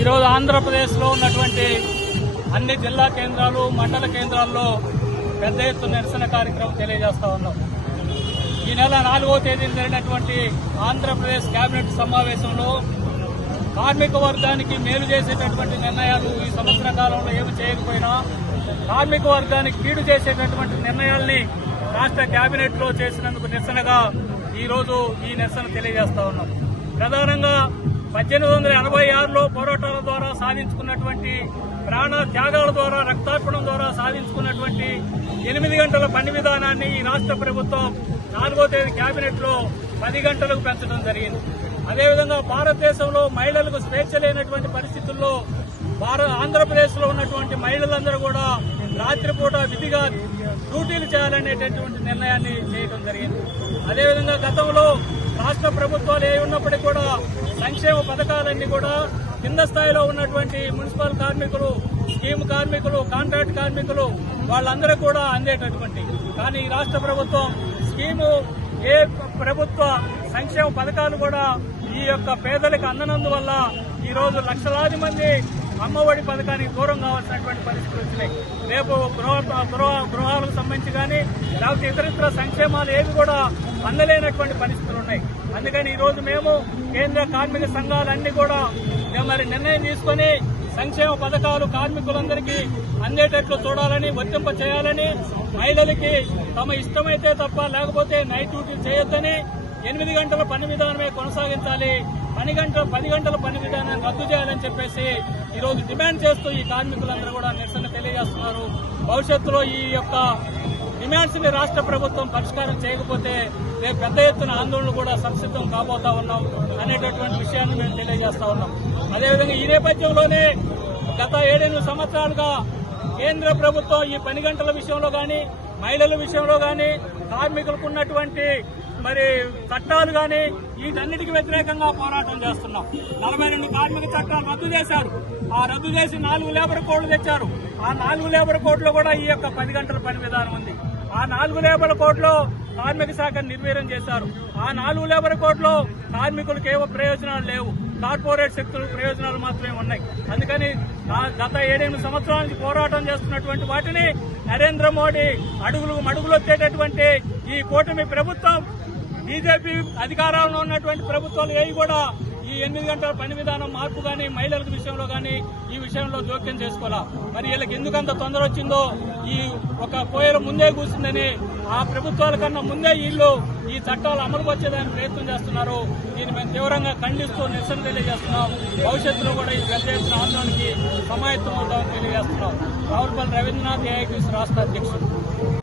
ఈరోజు ఆంధ్రప్రదేశ్లో ఉన్నటువంటి అన్ని జిల్లా కేంద్రాలు మండల కేంద్రాల్లో పెద్ద ఎత్తున నిరసన కార్యక్రమం తెలియజేస్తా ఉన్నాం. ఈ నెల నాలుగో తేదీన జరిగినటువంటి ఆంధ్రప్రదేశ్ కేబినెట్ సమావేశంలో కార్మిక వర్గానికి మేలు చేసేటటువంటి నిర్ణయాలు ఈ సంవత్సర కాలంలో ఏమి చేయకపోయినా కార్మిక వర్గానికి కీడు చేసేటటువంటి నిర్ణయాల్ని రాష్ట్ర కేబినెట్లో చేసినందుకు నిరసనగా ఈరోజు ఈ నిరసన తెలియజేస్తా ఉన్నాం. ప్రధానంగా పద్దెనిమిది వందల ఎనభై ఆరులో పోరాటాల ద్వారా సాధించుకున్నటువంటి ప్రాణ త్యాగాల ద్వారా రక్తార్పణం ద్వారా సాధించుకున్నటువంటి ఎనిమిది గంటల పని విధానాన్ని ఈ రాష్ట్ర ప్రభుత్వం నాలుగో తేదీ కేబినెట్లో పది గంటలకు పెంచడం జరిగింది. అదేవిధంగా భారతదేశంలో మహిళలకు స్వేచ్ఛ లేనటువంటి పరిస్థితుల్లో భారత ఆంధ్రప్రదేశ్లో ఉన్నటువంటి మహిళలందరూ కూడా రాత్రిపూట విధిగా డ్యూటీలు చేయాలనేటటువంటి నిర్ణయాన్ని చేయడం జరిగింది. అదేవిధంగా గతంలో రాష్ట్ర ప్రభుత్వాలు ఏ ఉన్నప్పటికీ కూడా సంక్షేమ పథకాలన్నీ కూడా కింద స్థాయిలో ఉన్నటువంటి మున్సిపల్ కార్మికులు స్కీమ్ కార్మికులు కాంట్రాక్ట్ కార్మికులు వాళ్ళందరూ కూడా అందేటటువంటి. కానీ ఈ రాష్ట్ర ప్రభుత్వం స్కీము ఏ ప్రభుత్వ సంక్షేమ పథకాలు కూడా ఈ యొక్క పేదలకు అందనందువల్ల ఈరోజు లక్షలాది మంది అమ్మఒడి పథకానికి దూరం కావాల్సినటువంటి పరిస్థితులు వచ్చినాయి. రేపు గృహ గృహ గృహాలకు సంబంధించి కానీ లేకపోతే ఇతరితర సంక్షేమాలు ఏవి కూడా అందలేనటువంటి పరిస్థితులు ఉన్నాయి. అందుకని ఈ రోజు మేము కేంద్ర కార్మిక సంఘాలన్నీ కూడా మరి నిర్ణయం తీసుకొని సంక్షేమ పథకాలు కార్మికులందరికీ అందేటట్లు చూడాలని వర్తింప చేయాలని మహిళలకి తమ ఇష్టమైతే తప్ప లేకపోతే నైట్ డ్యూటీ చేయొద్దని ఎనిమిది గంటల పని విధానమే కొనసాగించాలి. పని గంటలు పది గంటల పని విధానాన్ని రద్దు చేయాలని చెప్పేసి ఈరోజు డిమాండ్ చేస్తూ ఈ కార్మికులందరూ కూడా నిరసన తెలియజేస్తున్నారు. భవిష్యత్తులో ఈ యొక్క డిమాండ్స్ని రాష్ట్ర ప్రభుత్వం పరిష్కారం చేయకపోతే రేపు పెద్ద ఎత్తున ఆందోళనలు కూడా సంసిద్ధం కాబోతా ఉన్నాం అనేటటువంటి విషయాన్ని మేము తెలియజేస్తా ఉన్నాం. అదేవిధంగా ఈ నేపథ్యంలోనే గత ఏడెనిమిది సంవత్సరాలుగా కేంద్ర ప్రభుత్వం ఈ పని గంటల విషయంలో కానీ మహిళల విషయంలో కానీ కార్మికులకు ఉన్నటువంటి మరి చట్టాలు కానీ వీటన్నిటికీ వ్యతిరేకంగా పోరాటం చేస్తున్నాం. నలభై రెండు కార్మిక చట్టాలు రద్దు చేశారు. ఆ రద్దు చేసి నాలుగు లేబర్ కోడ్లు తెచ్చారు. ఆ నాలుగు లేబర్ కోడ్లో కూడా ఈ యొక్క పది గంటల పని విధానం ఉంది. ఆ నాలుగు లేబర్ కోడ్లో కార్మిక శాఖను నిర్వీర్యం చేశారు. ఆ నాలుగు లేబర్ కోడ్లో కార్మికులకు ఏవో ప్రయోజనాలు లేవు. కార్పొరేట్ శక్తుల ప్రయోజనాలు మాత్రమే ఉన్నాయి. అందుకని గత ఏడెనిమిది సంవత్సరాల నుంచి పోరాటం చేస్తున్నటువంటి వాటిని నరేంద్ర మోడీ అడుగులు మడుగులు వచ్చేటటువంటి ఈ కూటమి ప్రభుత్వం బీజేపీ అధికారంలో ఉన్నటువంటి ప్రభుత్వాలు ఏవి కూడా ఈ ఎనిమిది గంటల పని విధానం మార్పు కానీ మహిళల విషయంలో కానీ ఈ విషయంలో జోక్యం చేసుకోవాలా? మరి వీళ్ళకి ఎందుకంత తొందర వచ్చిందో ఈ ఒక కోయలు ముందే కూర్చుందని ఆ ప్రభుత్వాల కన్నా ముందే వీళ్ళు ఈ చట్టాలు అమలు వచ్చేదానికి ప్రయత్నం చేస్తున్నారు. దీన్ని మేము తీవ్రంగా ఖండిస్తూ నిరసన తెలియజేస్తున్నాం. భవిష్యత్తులో కూడా ఈ పెద్ద ఎత్తున ఆందోళనకి సమాయత్తం అవుతామని తెలియజేస్తున్నాం. రావులపల్లి రవీంద్రనాథ్ ఏఐటీసీ రాష్ట్ర అధ్యక్షుడు.